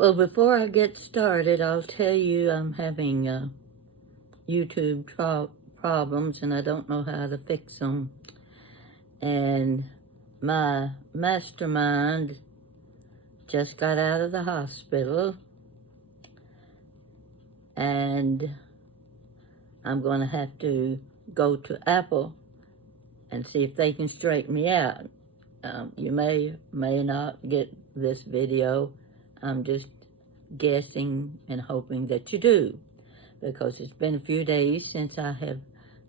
Well, before I get started, I'll tell you I'm having YouTube problems and I don't know how to fix them. And my mastermind just got out of the hospital and I'm going to have to go to Apple and see if they can straighten me out. You may not get this video. I'm just guessing and hoping that you do, because it's been a few days since I have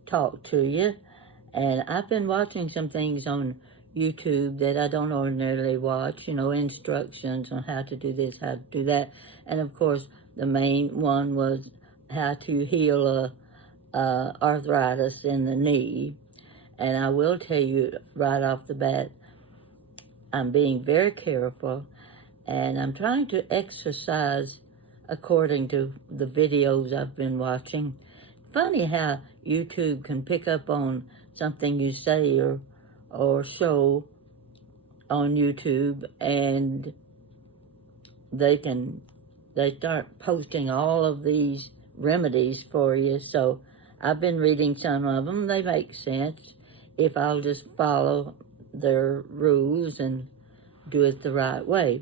talked to you, and I've been watching some things on YouTube that I don't ordinarily watch, instructions on how to do this, how to do that, and of course the main one was how to heal arthritis in the knee. And I will tell you right off the bat, I'm being very careful, and I'm trying to exercise according to the videos I've been watching. Funny how YouTube can pick up on something you say or show on YouTube, and they start posting all of these remedies for you. So I've been reading some of them. They make sense if I'll just follow their rules and do it the right way.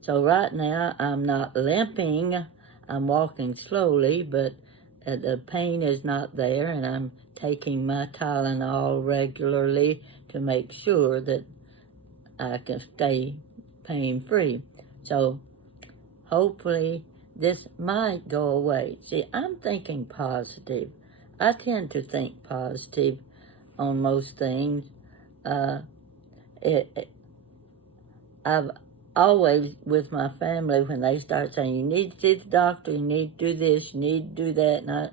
So right now I'm not limping, I'm walking slowly, but the pain is not there, and I'm taking my Tylenol regularly to make sure that I can stay pain-free. So hopefully this might go away. See, I'm thinking positive. I tend to think positive on most things. I've always, with my family, when they start saying, you need to see the doctor, you need to do this, you need to do that,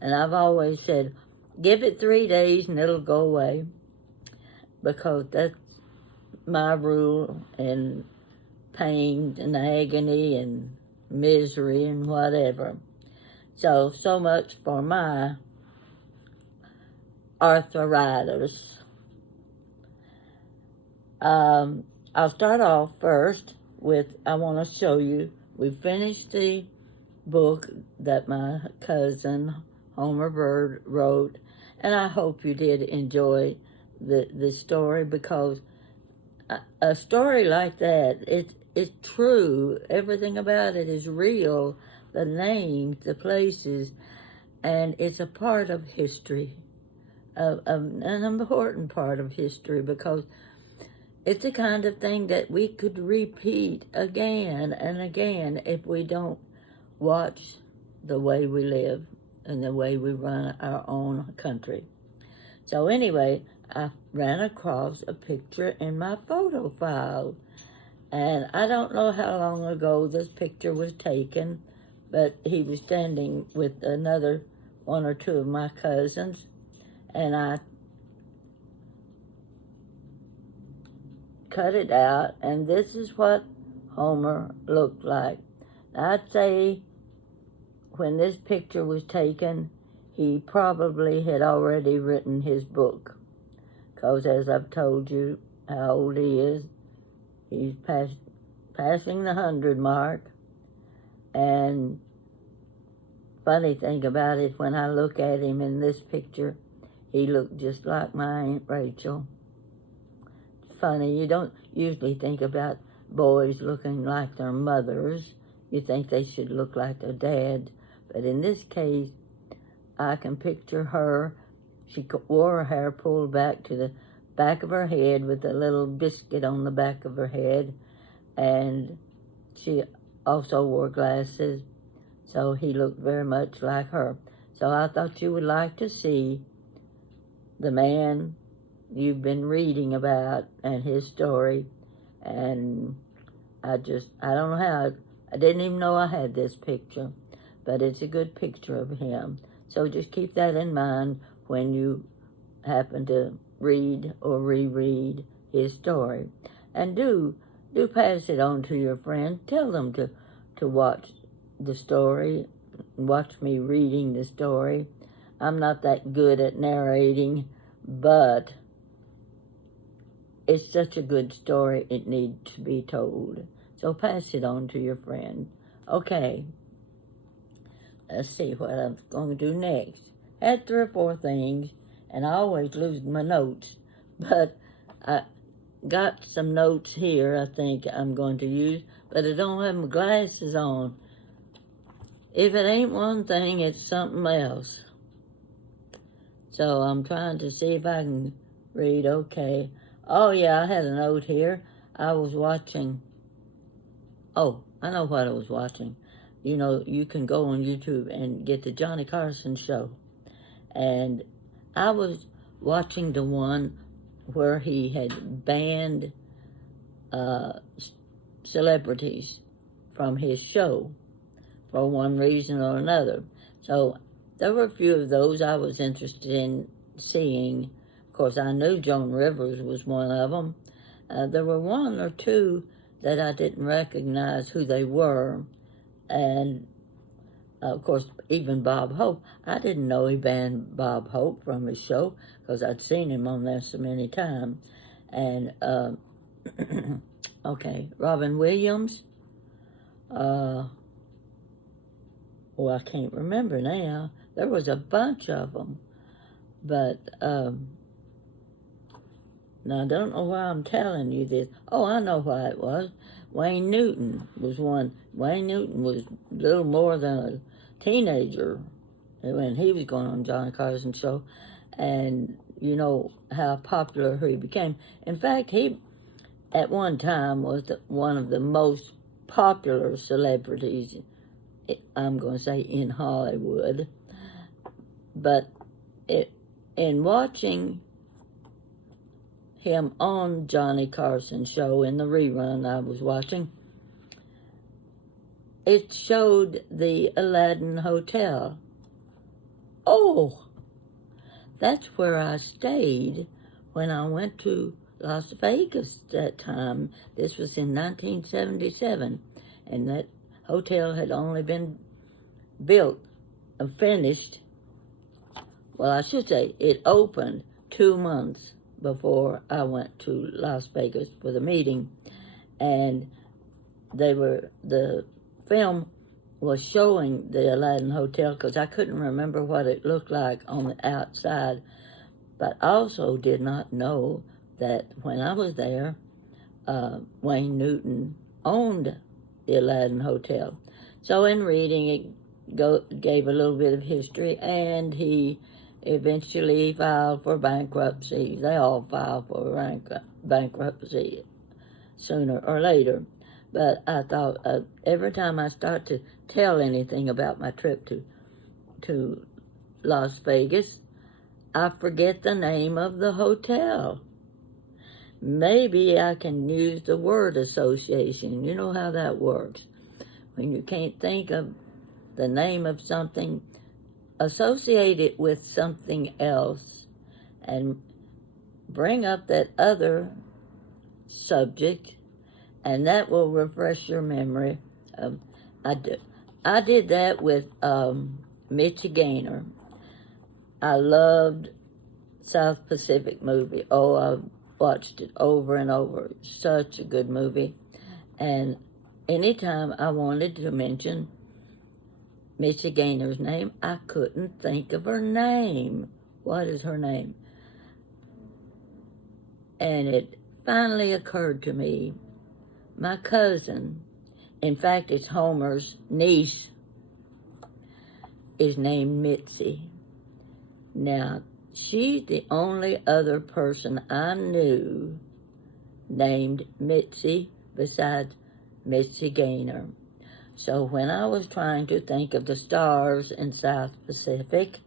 and I've always said, give it 3 days and it'll go away, because that's my rule in pain and agony and misery and whatever. So much for my arthritis. I'll start off first with, I want to show you, we finished the book that my cousin Homer Bird wrote, and I hope you did enjoy the story, because a story like that, it's true. Everything about it is real. The names, the places, and it's a part of history, an important part of history, because it's the kind of thing that we could repeat again and again if we don't watch the way we live and the way we run our own country. So anyway, I ran across a picture in my photo file, and I don't know how long ago this picture was taken, but he was standing with another one or two of my cousins, and I cut it out, and this is what Homer looked like. I'd say when this picture was taken, he probably had already written his book, because as I've told you how old he is, he's passing the 100 mark. And funny thing about it, when I look at him in this picture, he looked just like my Aunt Rachel. Funny, you don't usually think about boys looking like their mothers. You think they should look like their dad. But in this case, I can picture her. She wore her hair pulled back to the back of her head with a little biscuit on the back of her head. And she also wore glasses. So he looked very much like her. So I thought you would like to see the man you've been reading about and his story. And I don't know how, I didn't even know I had this picture, but it's a good picture of him. So just keep that in mind when you happen to read or reread his story. And do pass it on to your friends. Tell them to watch the story, watch me reading the story. I'm not that good at narrating, but it's such a good story, it needs to be told. So pass it on to your friend. Okay, let's see what I'm going to do next. Had 3 or 4 things, and I always lose my notes, but I got some notes here I think I'm going to use, but I don't have my glasses on. If it ain't one thing, it's something else. So I'm trying to see if I can read. Okay. Oh, yeah, I had a note here. I was watching. Oh, I know what I was watching. You know, you can go on YouTube and get the Johnny Carson show. And I was watching the one where he had banned celebrities from his show for one reason or another. So there were a few of those I was interested in seeing. Of course, I knew Joan Rivers was one of them. There were 1 or 2 that I didn't recognize who they were. And, of course, even Bob Hope. I didn't know he banned Bob Hope from his show because I'd seen him on there so many times. And, okay, Robin Williams. I can't remember now. There was a bunch of them. But, now I don't know why I'm telling you this. Oh, I know why it was. Wayne Newton was one. Wayne Newton was little more than a teenager when he was going on Johnny Carson's show. And you know how popular he became. In fact, he, at one time, was one of the most popular celebrities, I'm going to say, in Hollywood. But in watching him on Johnny Carson's show in the rerun I was watching, it showed the Aladdin Hotel. Oh, that's where I stayed when I went to Las Vegas that time. This was in 1977, and that hotel had only been built, finished. Well, I should say it opened 2 months before I went to Las Vegas for the meeting, and the film was showing the Aladdin Hotel because I couldn't remember what it looked like on the outside, but I also did not know that when I was there, Wayne Newton owned the Aladdin Hotel. So in reading it, gave a little bit of history, and he eventually filed for bankruptcy. They all file for bankruptcy sooner or later. But I thought every time I start to tell anything about my trip to Las Vegas, I forget the name of the hotel. Maybe I can use the word association. You know how that works. When you can't think of the name of something, associate it with something else and bring up that other subject, and that will refresh your memory. I did that with Mitch Gaynor. I loved South Pacific movie. Oh, I watched it over and over. Such a good movie. And anytime I wanted to mention Mitch Gaynor's name, I couldn't think of her name. What is her name? And it finally occurred to me. My cousin, in fact, it's Homer's niece, is named Mitzi. Now, she's the only other person I knew named Mitzi besides Mitzi Gaynor. So when I was trying to think of the stars in South Pacific,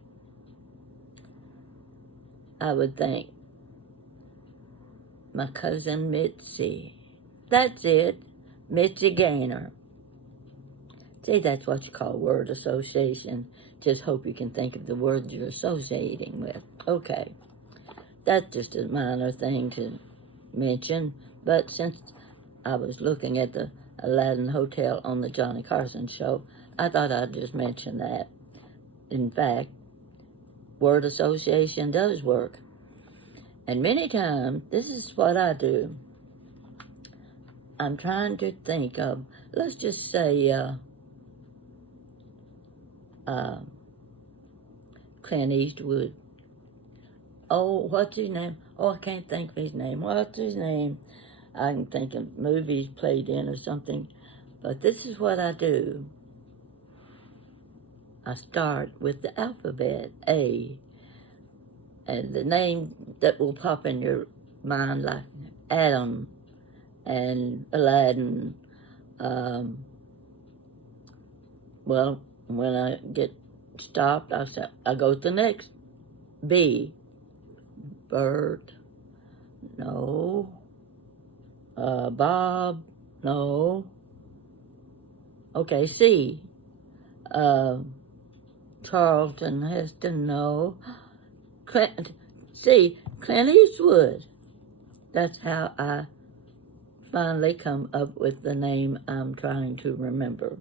I would think, my cousin Mitzi. That's it, Mitzi Gaynor. See, that's what you call word association. Just hope you can think of the word you're associating with. Okay, that's just a minor thing to mention, but since I was looking at the Aladdin Hotel on the Johnny Carson show, I thought I'd just mention that. In fact, word association does work. And many times, this is what I do. I'm trying to think of, let's just say, uh, Clint Eastwood. Oh, what's his name? Oh, I can't think of his name. What's his name? I can think of movies played in or something. But this is what I do. I start with the alphabet, A, and the name that will pop in your mind, like Adam and Aladdin. Well, when I get stopped, I go to the next. B, Bert, no. Bob, no. Okay, C, Charlton Heston, no. Clint Eastwood. That's how I finally come up with the name I'm trying to remember.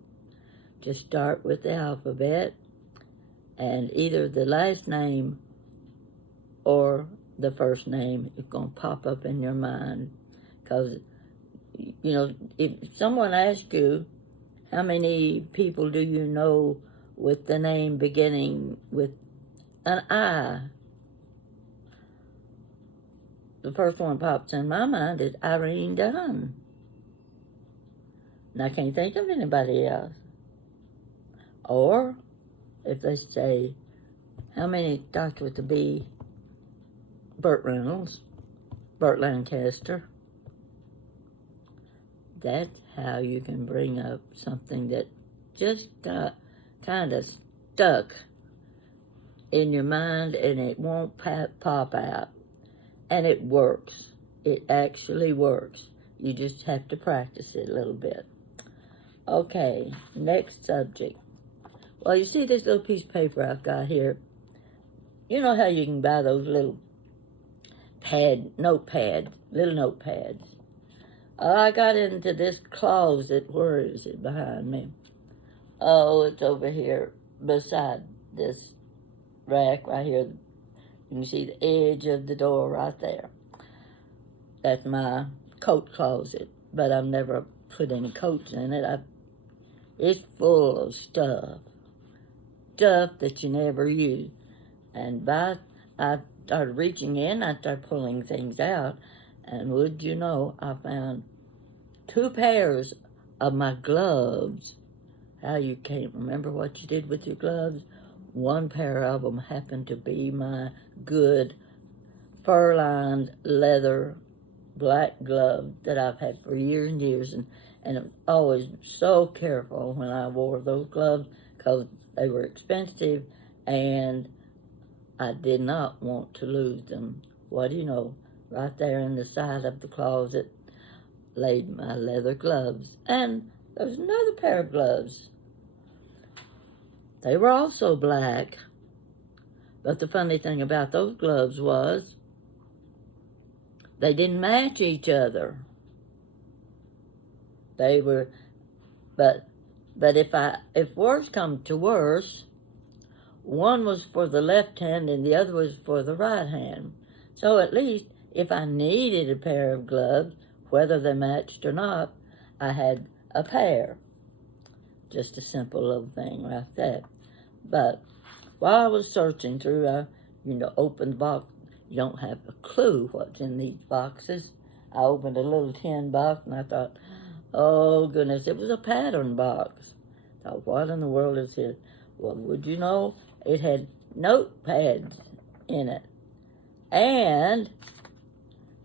Just start with the alphabet, and either the last name or the first name is going to pop up in your mind. Because, if someone asks you, how many people do you know with the name beginning with an I? The first one pops in my mind is Irene Dunn. And I can't think of anybody else. Or if they say, how many starts with the B? Burt Reynolds, Burt Lancaster. That's how you can bring up something that just kind of stuck in your mind and it won't pop out. And it works. It actually works. You just have to practice it a little bit. Okay, next subject. Well, you see this little piece of paper I've got here. You know how you can buy those little little notepads. I got into this closet. Where is it behind me? Oh, it's over here beside this rack right here. You can see the edge of the door right there. That's my coat closet, but I've never put any coats in it. It's full of stuff that you never use. And I started reaching in, I started pulling things out, and would you know, I found 2 pairs of my gloves. How you can't remember what you did with your gloves? 1 pair of them happened to be my good fur-lined leather black gloves that I've had for years and years, and I'm always so careful when I wore those gloves because they were expensive and I did not want to lose them. What do you know? Right there in the side of the closet laid my leather gloves. And there's another pair of gloves. They were also black. But the funny thing about those gloves was they didn't match each other. They were, but if worse come to worse, one was for the left hand and the other was for the right hand. So at least if I needed a pair of gloves, whether they matched or not, I had a pair. Just a simple little thing like that. But while I was searching through, I opened the box. You don't have a clue what's in these boxes. I opened a little tin box and I thought, oh goodness, it was a pattern box. I thought, what in the world is this? Well, would you know, it had notepads in it. And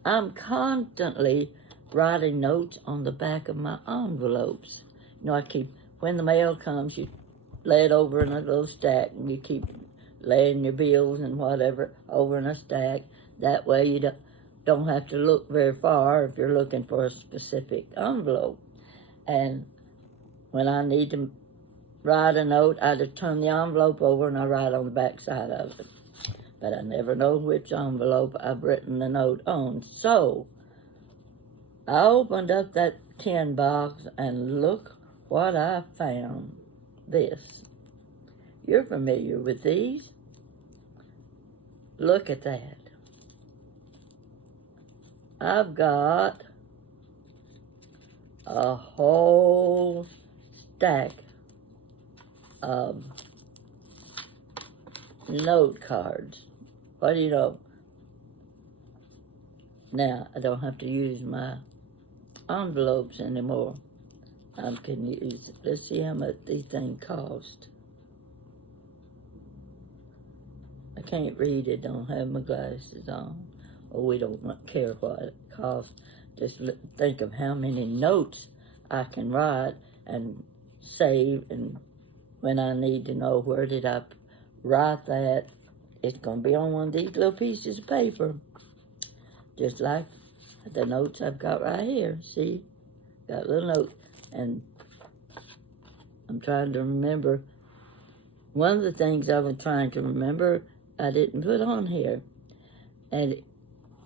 I'm constantly writing notes on the back of my envelopes. When the mail comes, you lay it over in a little stack and you keep laying your bills and whatever over in a stack. That way you don't have to look very far if you're looking for a specific envelope. And when I need to write a note, I just turn the envelope over and I write on the back side of it. But I never know which envelope I've written the note on. So I opened up that tin box and look what I found. This. You're familiar with these. Look at that. I've got a whole stack of note cards. What do you know? Now, I don't have to use my envelopes anymore. I can use, let's see how much these things cost. I can't read it, don't have my glasses on. Or we don't care what it costs. Just think of how many notes I can write and save, and when I need to know where did I write that, it's going to be on one of these little pieces of paper. Just like the notes I've got right here. See? Got a little note. And I'm trying to remember. One of the things I was trying to remember, I didn't put on here. And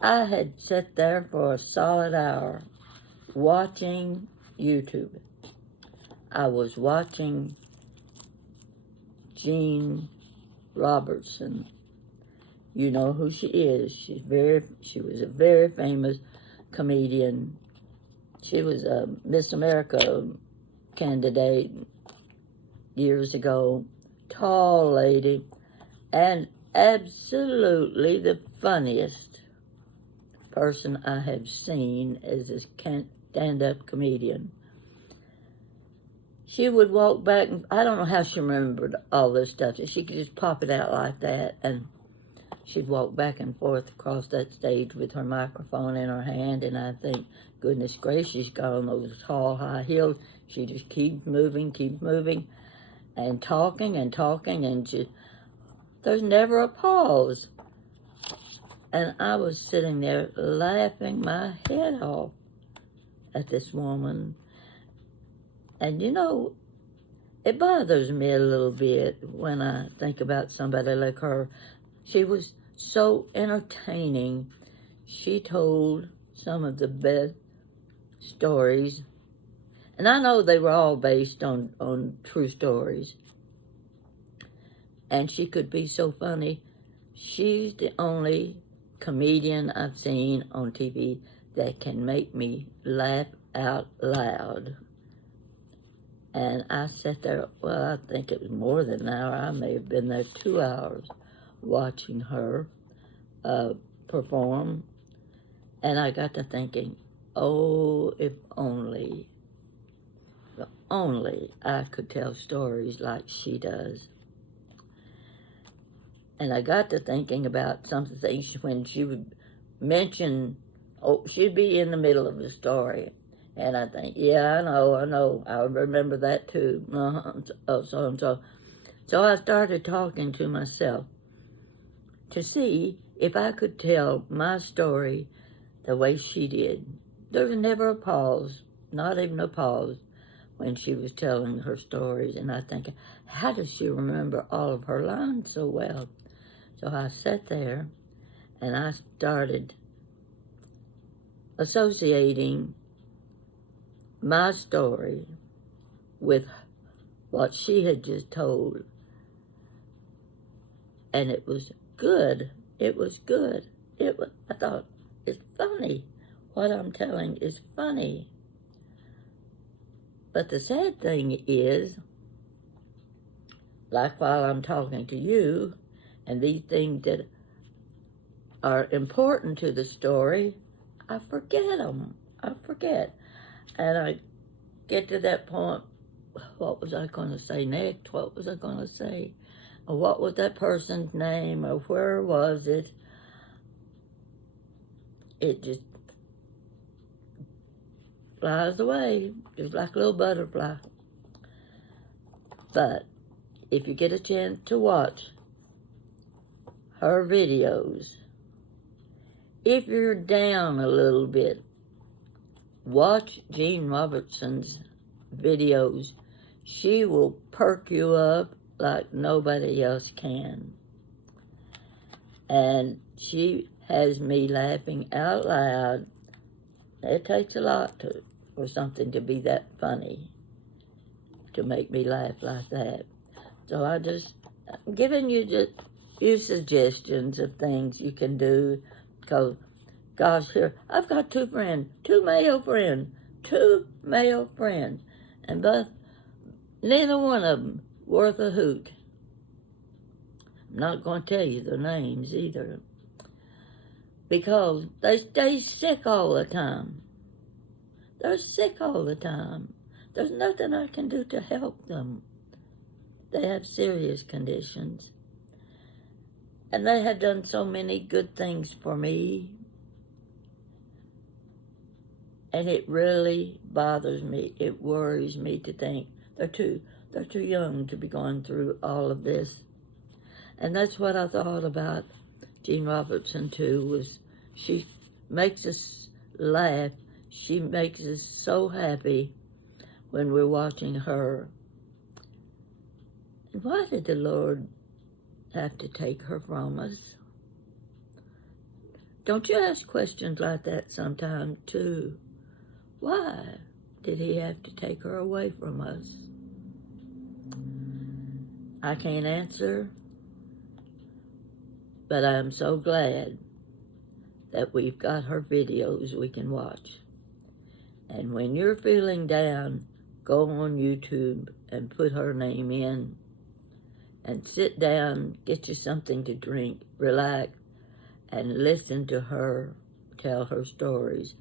I had sat there for a solid hour watching YouTube. I was watching Jean Robertson. You know who she is. She was a very famous comedian. She was a Miss America candidate years ago. Tall lady, and absolutely the funniest person I have seen as a stand-up comedian. She would walk back, and I don't know how she remembered all this stuff. She could just pop it out like that, and she'd walk back and forth across that stage with her microphone in her hand, and I think, goodness gracious, she's got on those tall, high heels. She just keeps moving, and talking, and there's never a pause. And I was sitting there laughing my head off at this woman. And you know, it bothers me a little bit when I think about somebody like her. She was so entertaining. She told some of the best stories. And I know they were all based on true stories. And she could be so funny. She's the only comedian I've seen on TV that can make me laugh out loud. And I sat there, well, I think it was more than an hour. I may have been there 2 hours watching her perform. And I got to thinking, oh, if only I could tell stories like she does. And I got to thinking about some things when she would mention, she'd be in the middle of the story. And I think, yeah, I know, I remember that too. So and so. So I started talking to myself to see if I could tell my story the way she did. There was never a pause, not even a pause, when she was telling her stories. And I think, how does she remember all of her lines so well? So I sat there and I started associating my story with what she had just told. And it was good. It was good. I thought, it's funny. What I'm telling is funny. But the sad thing is, like while I'm talking to you, and these things that are important to the story, I forget them. I forget. And I get to that point, what was I going to say next? What was I going to say? Or what was that person's name? Or where was it? It just flies away, just like a little butterfly. But if you get a chance to watch her videos, if you're down a little bit, watch Jean Robertson's videos. She will perk you up like nobody else can. And she has me laughing out loud. It takes a lot for something to be that funny, to make me laugh like that. So I'm giving you just few suggestions of things you can do, because, gosh, here, I've got two male friends, and neither one of them worth a hoot. I'm not going to tell you their names either, because they stay sick all the time. They're sick all the time. There's nothing I can do to help them. They have serious conditions. And they have done so many good things for me. And it really bothers me. It worries me to think they're too young to be going through all of this. And that's what I thought about Jean Robertson too, was she makes us laugh. She makes us so happy when we're watching her. And why did the Lord have to take her from us? Don't you ask questions like that sometimes too? Why did he have to take her away from us? I can't answer, but I'm so glad that we've got her videos we can watch. And when you're feeling down, go on YouTube and put her name in and sit down, get you something to drink, relax, and listen to her tell her stories.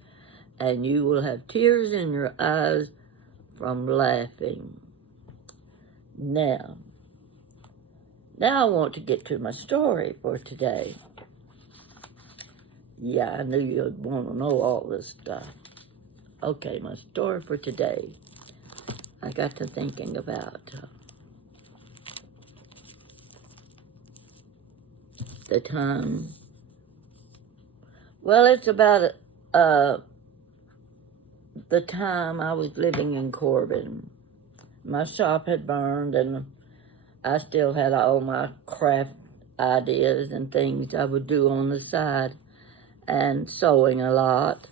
And you will have tears in your eyes from laughing. Now I want to get to my story for today. Yeah, I knew you'd want to know all this stuff. Okay, my story for today. I got to thinking about the time. Well, it's about the time I was living in Corbin. My shop had burned, and I still had all my craft ideas and things I would do on the side, and sewing a lot.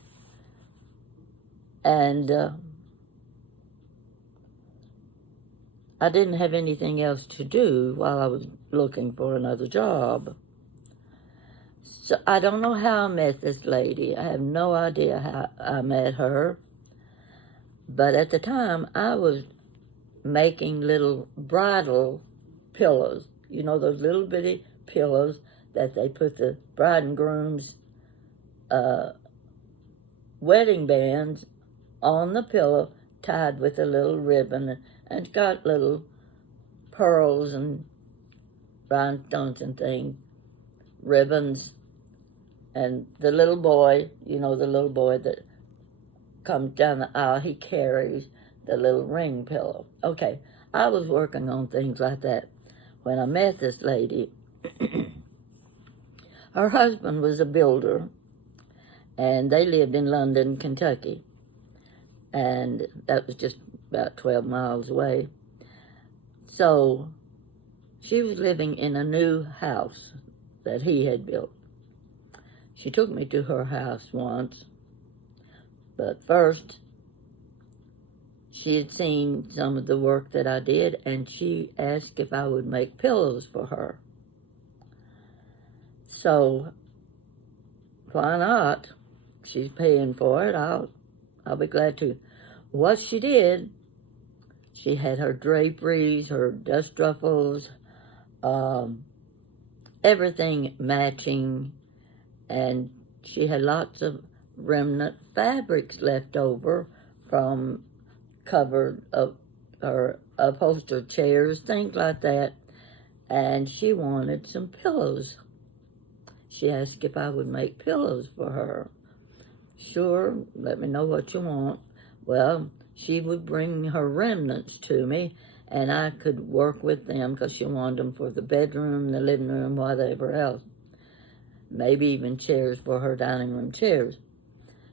And I didn't have anything else to do while I was looking for another job. So I don't know how I met this lady. I have no idea how I met her. But at the time, I was making little bridal pillows. You know, those little bitty pillows that they put the bride and groom's wedding bands on the pillow, tied with a little ribbon, and it's got little pearls and rhinestones and things, ribbons. And the little boy, you know, the little boy that comes down the aisle, he carries the little ring pillow. Okay, I was working on things like that when I met this lady. Her husband was a builder, and they lived in London, Kentucky. And that was just about 12 miles away. So she was living in a new house that he had built. She took me to her house once, but first she had seen some of the work that I did, and she asked if I would make pillows for her. So why not? She's paying for it. I'll be glad to. What she did, she had her draperies, her dust ruffles, everything matching, and she had lots of remnant fabrics left over from covered of her upholstered chairs, things like that, and she wanted some pillows. She asked if I would make pillows for her. Sure, let me know what you want. Well, she would bring her remnants to me, and I could work with them because she wanted them for the bedroom, the living room, whatever else. Maybe even chairs for her dining room chairs.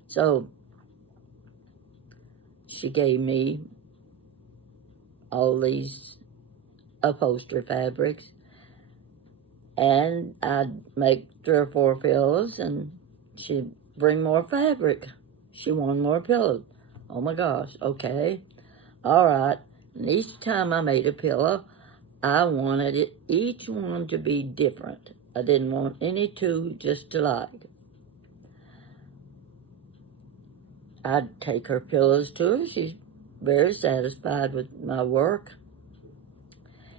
So she gave me all these upholstery fabrics, and I'd make 3 or 4 pillows, and she'd bring more fabric. She wanted more pillows. Oh my gosh, okay. All right. And each time I made a pillow, I wanted each one to be different. I didn't want any two just alike. I'd take her pillows to her. She's very satisfied with my work.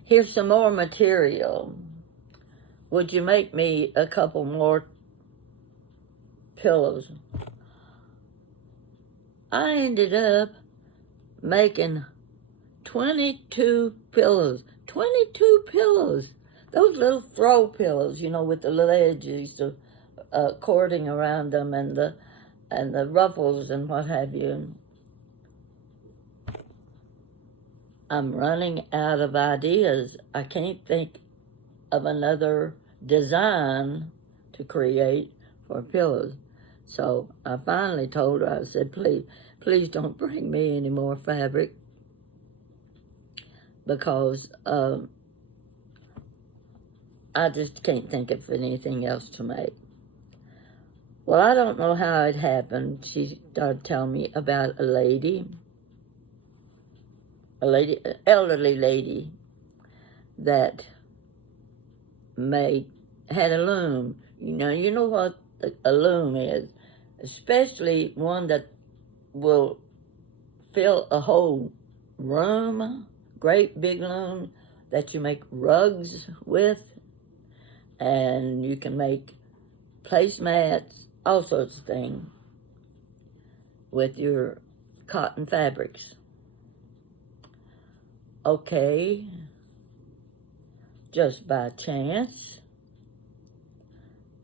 Here's some more material. would you make me a couple more pillows? I ended up making 22 pillows. 22 pillows. Those little throw pillows, you know, with the little edges, the cording around them, and the ruffles and what have you. I'm running out of ideas. I can't think of another design to create for pillows. So I finally told her, I said, please don't bring me any more fabric, because I just can't think of anything else to make. Well, I don't know how it happened. She started telling me about an elderly lady that had a loom. You know what a loom is, especially one that will fill a whole room, great big loom that you make rugs with, and you can make placemats, all sorts of things with your cotton fabrics. Okay, just by chance,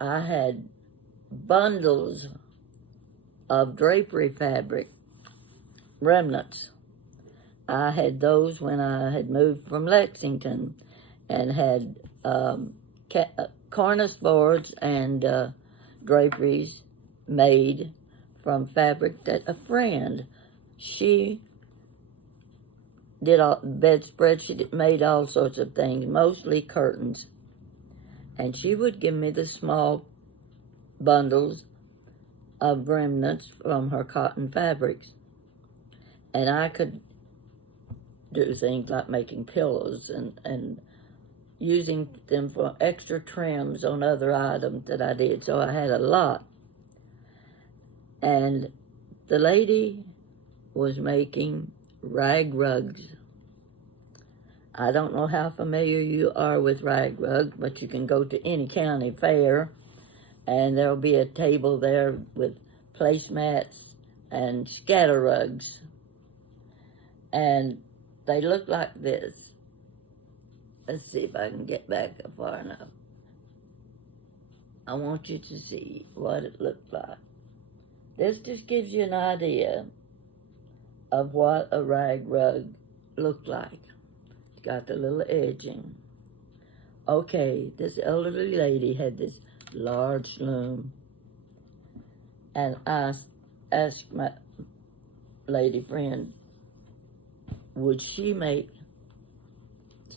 I had bundles of drapery fabric, remnants. I had those when I had moved from Lexington, and had cornice boards and draperies made from fabric that a friend, she did all bedspreads, she made all sorts of things, mostly curtains. And she would give me the small bundles of remnants from her cotton fabrics. And I could do things like making pillows and using them for extra trims on other items that I did. So I had a lot. And the lady was making rag rugs. I don't know how familiar you are with rag rugs, but you can go to any county fair and there'll be a table there with placemats and scatter rugs. And they look like this. Let's see if I can get back far enough. I want you to see what it looked like. This just gives you an idea of what a rag rug looked like. It's got the little edging. Okay, this elderly lady had this large loom, and I asked my lady friend, would she make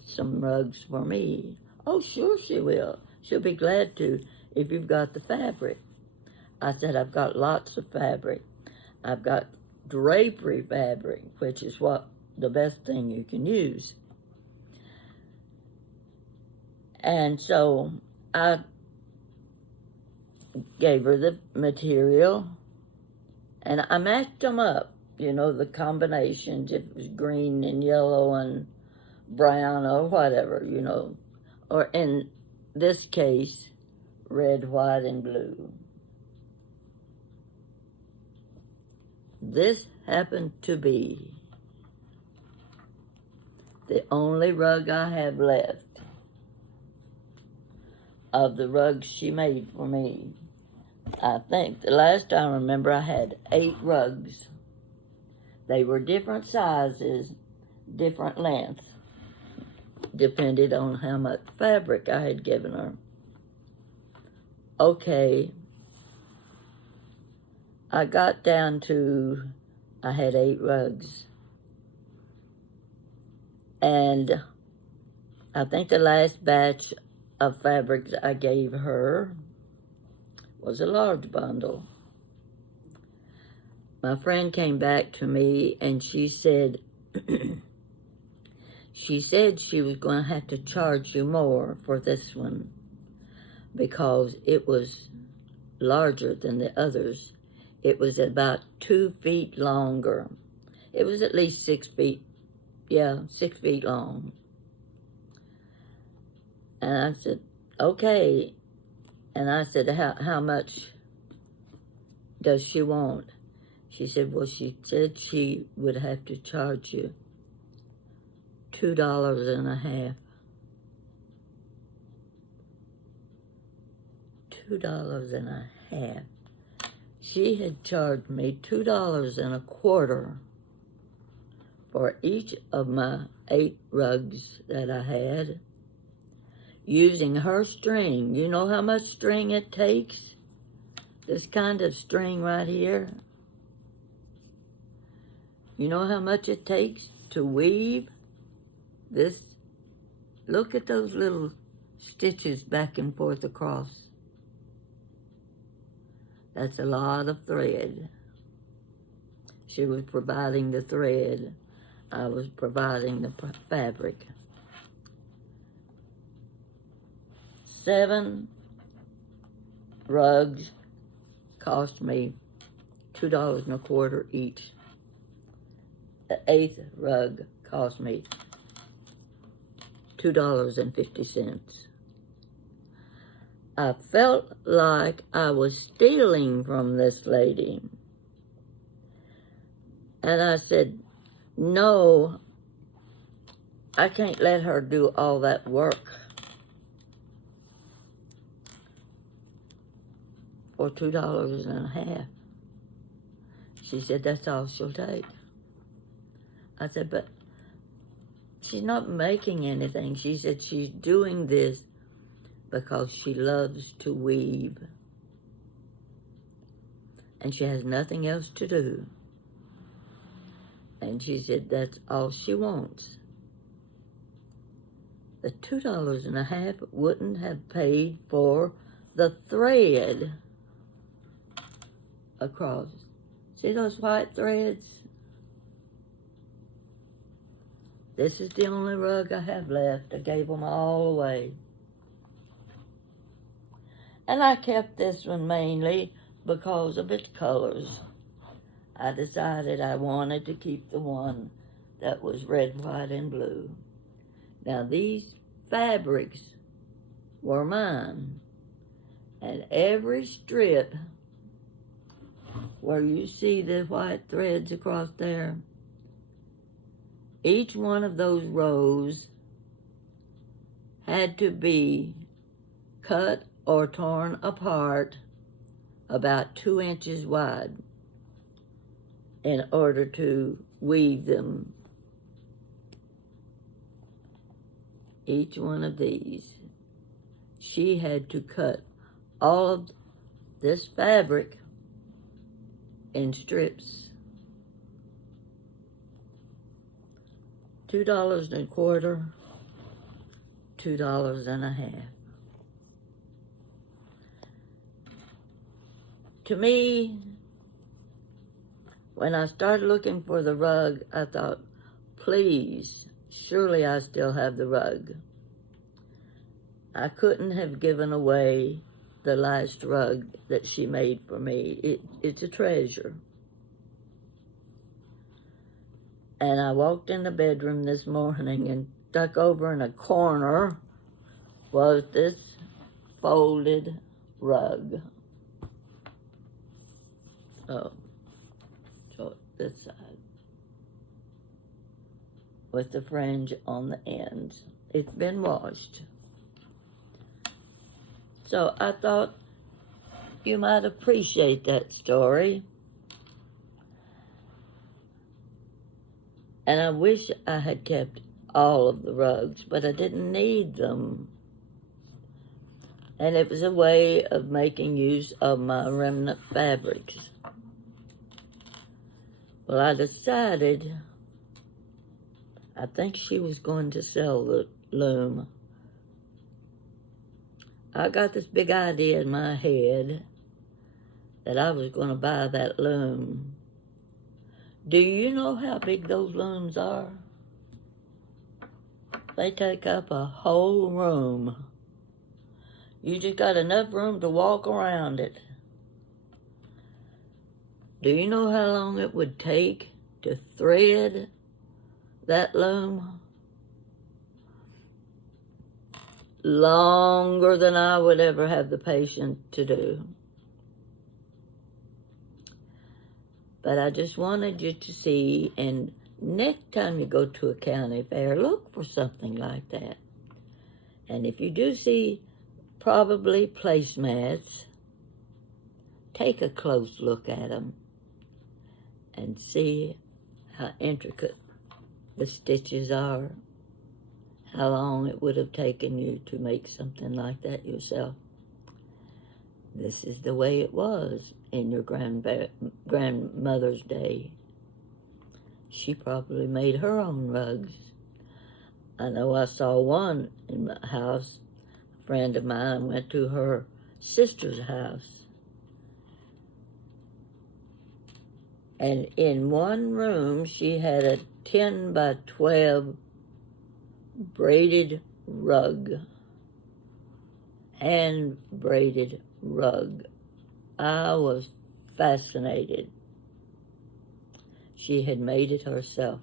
some rugs for me? Oh, sure she will. She'll be glad to if you've got the fabric. I said, I've got lots of fabric. I've got drapery fabric, which is what the best thing you can use. And so I gave her the material, and I matched them up, you know, the combinations, if it was green and yellow and brown or whatever, you know, or in this case, red, white, and blue. This happened to be the only rug I have left of the rugs she made for me. I think the last I remember I had 8 rugs. They were different sizes, different lengths, depended on how much fabric I had given her. Okay, I got down to, I had 8 rugs. And I think the last batch of fabrics I gave her was a large bundle. My friend came back to me and she said, she was going to have to charge you more for this one because it was larger than the others. It was about 2 feet longer. It was at least 6 feet, 6 feet long. And I said, okay. And I said, how much does she want? She said, well, she said she would have to charge you $2.50. $2.50. She had charged me $2.25 for each of my 8 rugs that I had, using her string. You know how much string it takes? This kind of string right here. You know how much it takes to weave this? Look at those little stitches back and forth across. That's a lot of thread. She was providing the thread. I was providing the fabric. 7 rugs cost me $2.25 each. The 8th rug cost me $2.50. I felt like I was stealing from this lady. And I said, no, I can't let her do all that work for $2.50. She said, that's all she'll take. I said, but she's not making anything. She said she's doing this because she loves to weave. And she has nothing else to do. And she said that's all she wants. The $2.50 wouldn't have paid for the thread across. See those white threads? This is the only rug I have left. I gave them all away. And I kept this one mainly because of its colors. I decided I wanted to keep the one that was red, white, and blue. Now these fabrics were mine. And every strip where you see the white threads across there, each one of those rows had to be cut or torn apart about 2 inches wide in order to weave them. Each one of these, she had to cut all of this fabric in strips. $2.25, $2.50. To me, when I started looking for the rug, I thought, please, surely I still have the rug. I couldn't have given away the last rug that she made for me. It's a treasure. And I walked in the bedroom this morning, and stuck over in a corner was this folded rug. Oh, so this side, with the fringe on the ends. It's been washed. So I thought you might appreciate that story. And I wish I had kept all of the rugs, but I didn't need them. And it was a way of making use of my remnant fabrics. Well, I decided, I think she was going to sell the loom. I got this big idea in my head that I was going to buy that loom. Do you know how big those looms are? They take up a whole room. You just got enough room to walk around it. Do you know how long it would take to thread that loom? longer than I would ever have the patience to do. But I just wanted you to see, and next time you go to a county fair, look for something like that. And if you do see probably placemats, take a close look at them and see how intricate the stitches are, how long it would have taken you to make something like that yourself. This is the way it was in your grandmother's day. She probably made her own rugs. I know I saw one in my house. A friend of mine went to her sister's house. And in one room, she had a 10 by 12 braided rug. Hand braided rug. I was fascinated. She had made it herself.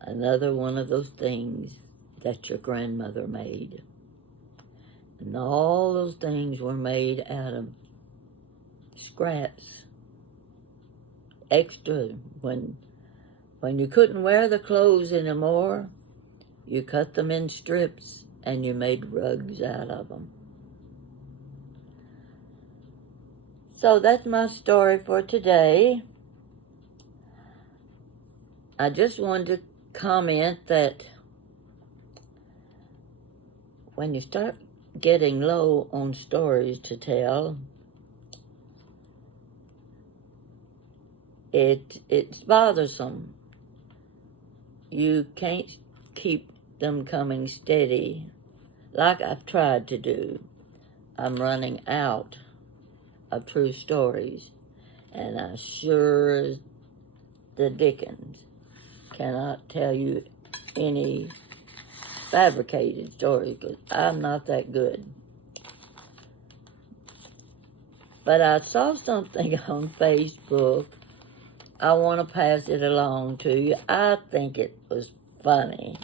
Another one of those things that your grandmother made. And all those things were made out of scraps. Extra. When you couldn't wear the clothes anymore, you cut them in strips and you made rugs out of them. So that's my story for today. I just wanted to comment that when you start getting low on stories to tell, it's bothersome. You can't keep them coming steady like I've tried to do. I'm running out of true stories, and I sure as the dickens cannot tell you any fabricated stories because I'm not that good. But I saw something on Facebook. I want to pass it along to you. I think it was funny.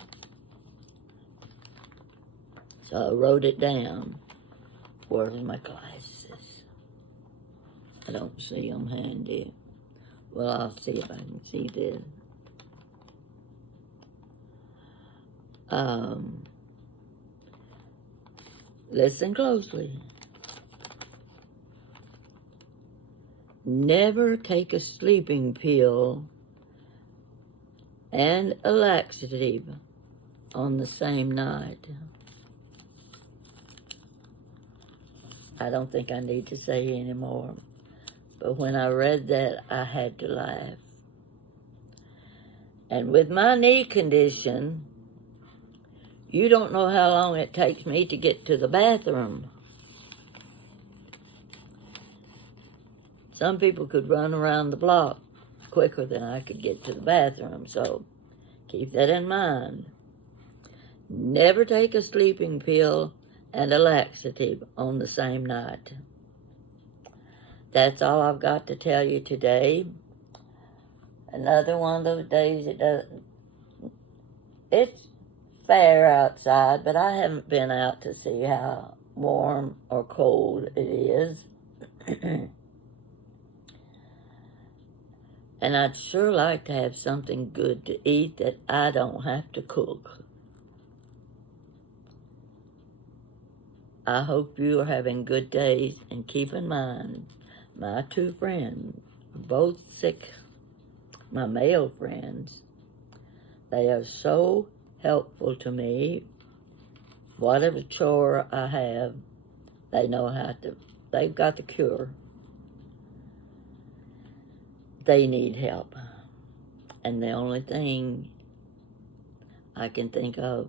So I wrote it down. Where's my glasses? I don't see them handy. Well, I'll see if I can see this. Listen closely. Never take a sleeping pill and a laxative on the same night. I don't think I need to say any more, but when I read that, I had to laugh. And with my knee condition, you don't know how long it takes me to get to the bathroom. Some people could run around the block quicker than I could get to the bathroom, so keep that in mind. Never take a sleeping pill and a laxative on the same night. That's all I've got to tell you today. Another one of those days it's fair outside, but I haven't been out to see how warm or cold it is. And I'd sure like to have something good to eat that I don't have to cook. I hope you are having good days, and keep in mind, my two friends, both sick, my male friends, they are so helpful to me. Whatever chore I have, they know how to, they've got the cure. They need help. And the only thing I can think of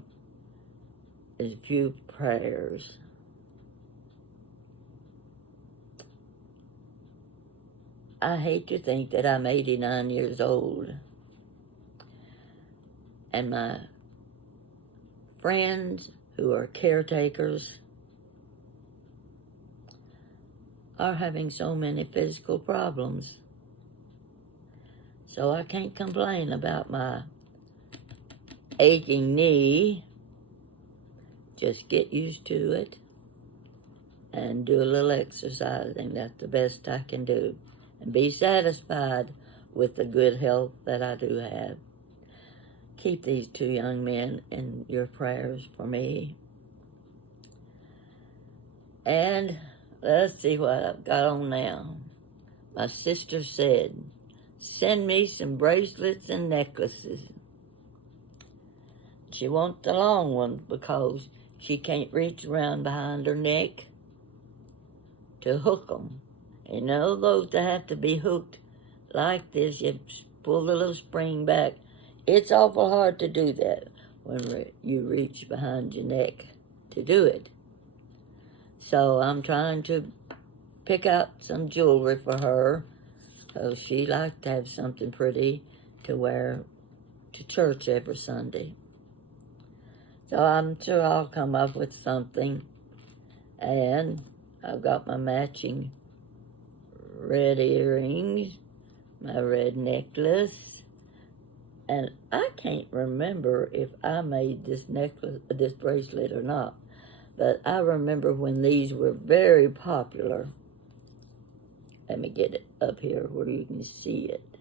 is a few prayers. I hate to think that I'm 89 years old and my friends who are caretakers are having so many physical problems. So I can't complain about my aching knee, Just get used to it and do a little exercising. That's the best I can do. And be satisfied with the good health that I do have. Keep these two young men in your prayers for me. And let's see what I've got on now. My sister said, send me some bracelets and necklaces. She wants the long ones because she can't reach around behind her neck to hook them. You know, those that have to be hooked like this, you pull the little spring back. It's awful hard to do that when you reach behind your neck to do it. So I'm trying to pick out some jewelry for her, because she likes to have something pretty to wear to church every Sunday. So I'm sure I'll come up with something. And I've got my matching red earrings, my red necklace, and I can't remember if I made this necklace, this bracelet or not, but I remember when these were very popular. Let me get it up here where you can see it,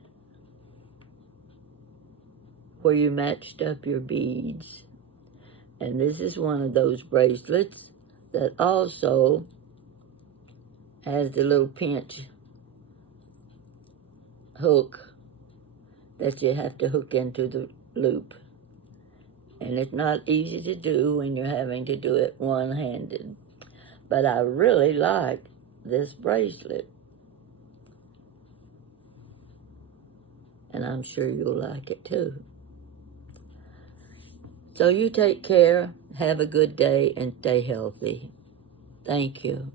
where you matched up your beads. And this is one of those bracelets that also has the little pinch hook that you have to hook into the loop. And it's not easy to do when you're having to do it one-handed. But I really like this bracelet. And I'm sure you'll like it too. So you take care, have a good day, and stay healthy. Thank you.